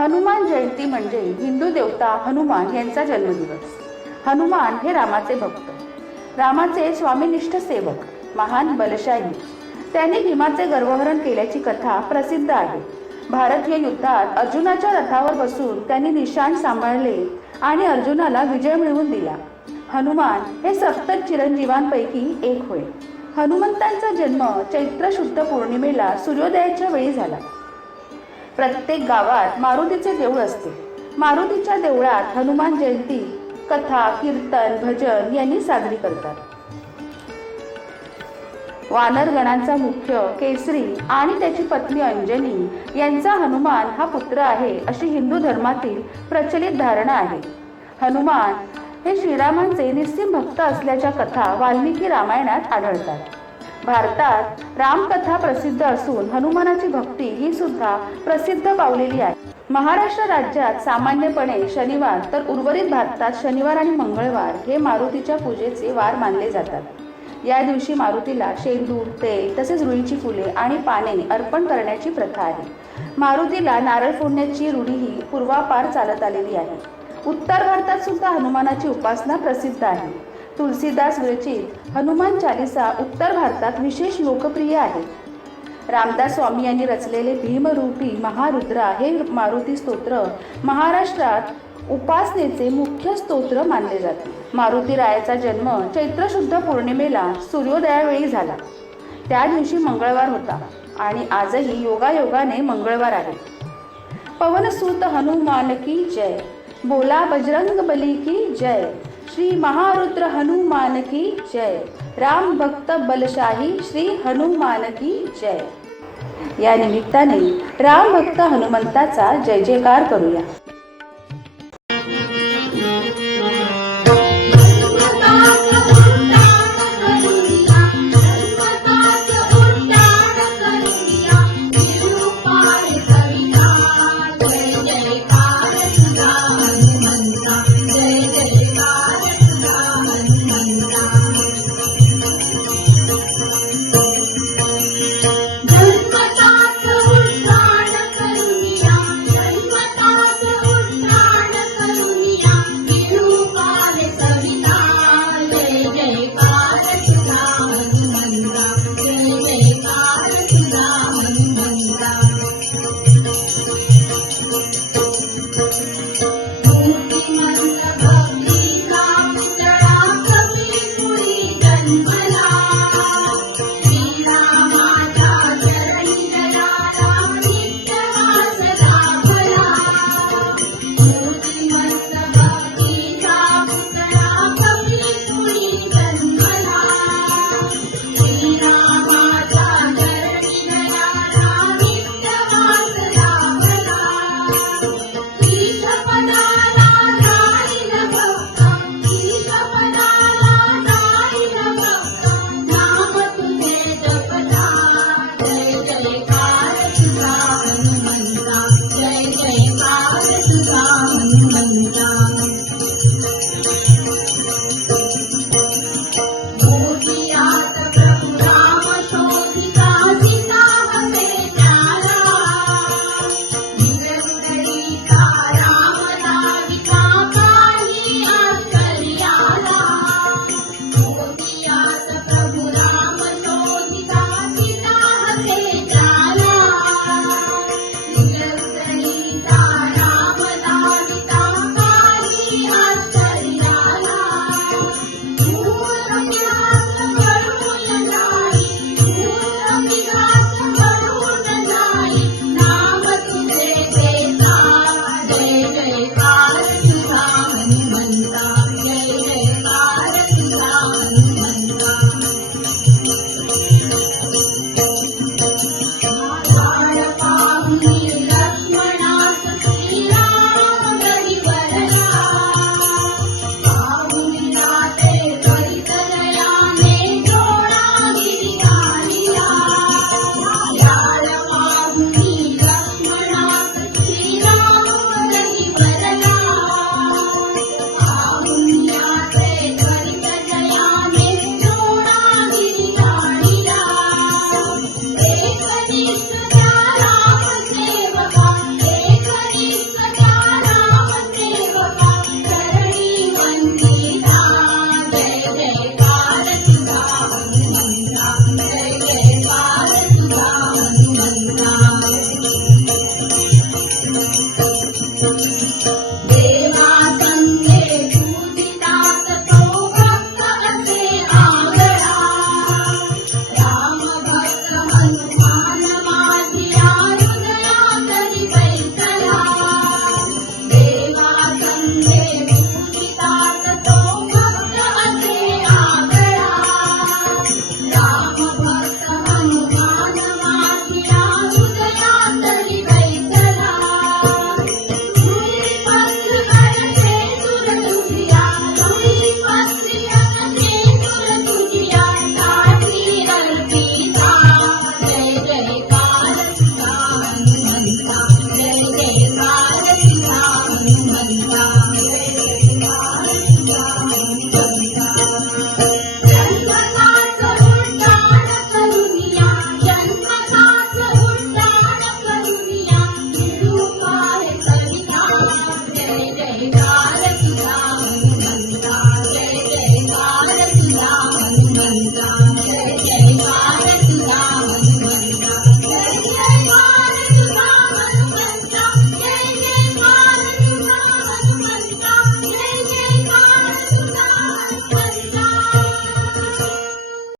हनुमान जयंती म्हणजे हिंदू देवता हनुमान यांचा जन्मदिवस. हनुमान हे रामाचे भक्त. रामाचे स्वामीनिष्ठ सेवक महान बलशाही. त्यांनी भीमाचे गर्वहरण केल्याची कथा प्रसिद्ध आहे. भारतीय युद्धात अर्जुनाच्या रथावर बसून त्यांनी निशाण सांभाळले आणि अर्जुनाला विजय मिळवून दिला. हनुमान हे सप्त चिरंजीवांपैकी एक होय. हनुमंतांचा जन्म चैत्र शुद्ध पौर्णिमेला सूर्योदयाच्या वेळी झाला. प्रत्येक गावात मारुतीचे देऊळ असते. मारुतीच्या देवळात हनुमान जयंती कथा कीर्तन भजन यांनी साजरी करतात. वानरगणांचा मुख्य केसरी आणि त्याची पत्नी अंजनी यांचा हनुमान हा पुत्र आहे अशी हिंदू धर्मातील प्रचलित धारणा आहे. हनुमान हे श्रीरामांचे निस्सिम भक्त असल्याच्या कथा वाल्मिकी रामायणात आढळतात. भारतात रामकथा प्रसिद्ध असून हनुमानाची भक्ती ही सुद्धा प्रसिद्ध पावलेली आहे. महाराष्ट्र राज्यात सामान्यपणे शनिवार तर उर्वरित भारतात शनिवार आणि मंगळवार हे मारुतीच्या पूजेचे वार मानले जातात. या दिवशी मारुतीला शेंदूर तेल तसेच रुईची फुले आणि पाने अर्पण करण्याची प्रथा आहे. मारुतीला नारळ फोडण्याची रूढीही पूर्वापार चालत आलेली आहे. उत्तर भारतात सुद्धा हनुमानाची उपासना प्रसिद्ध आहे. तुलसीदास विरचित हनुमान चालिसा उत्तर भारतात विशेष लोकप्रिय आहे. रामदास स्वामी यांनी रचलेले भीमरूपी महारुद्रा हे मारुती स्तोत्र महाराष्ट्रात उपासनेचे मुख्य स्तोत्र मानले जाते. मारुती रायाचा जन्म चैत्र शुद्ध पौर्णिमेला सूर्योदयावेळी झाला. त्या दिवशी मंगळवार होता आणि आजही योगायोगाने मंगळवार आहे. पवनसूत हनुमान की जय बोला बजरंग बली की जय. श्री महारुद्र हनुमान की जय. राम भक्त बलशाही श्री हनुमान की जय. या निमित्ताने राम भक्त हनुमंताचा जय जयकार करूया.